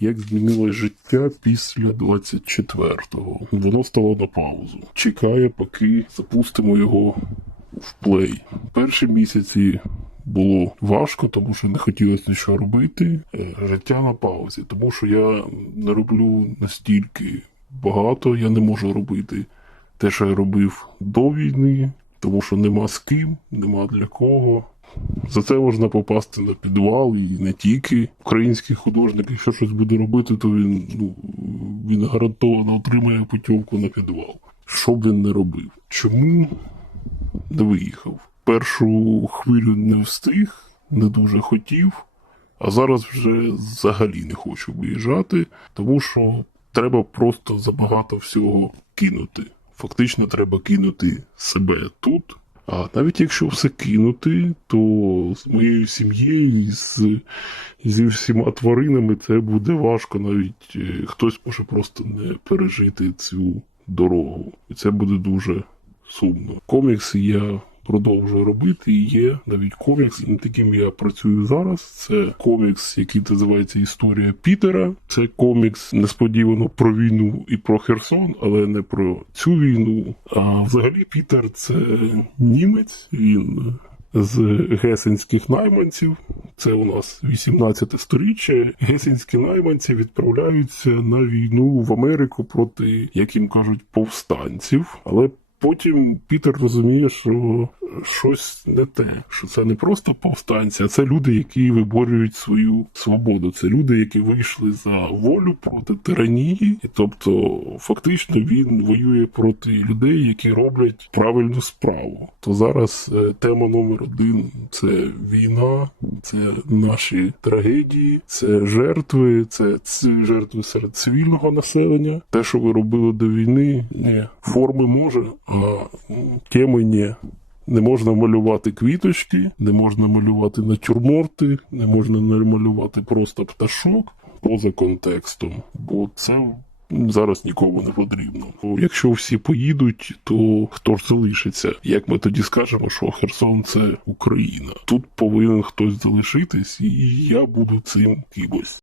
як змінилось життя після 24-го. Воно стало на паузу. Чекає, поки запустимо його в плей. Перші місяці було важко, тому що не хотілося нічого робити. Е, Життя на паузі, тому що я не роблю настільки багато, я не можу робити те, що я робив до війни, тому що нема з ким, нема для кого. За це можна попасти на підвал і не тільки. Український художник, якщо щось буде робити, то він, ну, він гарантовано отримає путівку на підвал. Що б він не робив? Чому не виїхав? Першу хвилю не встиг, не дуже хотів, а зараз вже взагалі не хочу виїжджати, тому що треба просто забагато всього кинути. Фактично треба кинути себе тут. А навіть якщо все кинути, то з моєю сім'єю з, зі всіма тваринами це буде важко. Навіть е, хтось може просто не пережити цю дорогу. І це буде дуже сумно. Комікси я продовжую робити. Є навіть комікс, над яким я працюю зараз. Це комікс, який називається Історія Пітера. Це комікс несподівано про війну і про Херсон, але не про цю війну. А взагалі Пітер це німець. Він з гесенських найманців. Це у нас 18 сторіччя. Гесенські найманці відправляються на війну в Америку проти, як їм кажуть, повстанців. Але потім Пітер розуміє, що щось не те, що це не просто повстанці, а це люди, які виборюють свою свободу. Це люди, які вийшли за волю проти тиранії, і тобто фактично він воює проти людей, які роблять правильну справу. То зараз е, тема номер один це війна, це наші трагедії, це жертви, це жертви серед цивільного населення. Те, що ви робили до війни, не форми може, а теми ні. Не можна малювати квіточки, не можна малювати натюрморти, не можна намалювати просто пташок поза контекстом, бо це зараз нікому не потрібно. Якщо всі поїдуть, то хто ж залишиться? Як ми тоді скажемо, що Херсон це Україна? Тут повинен хтось залишитись, і я буду цим кимось.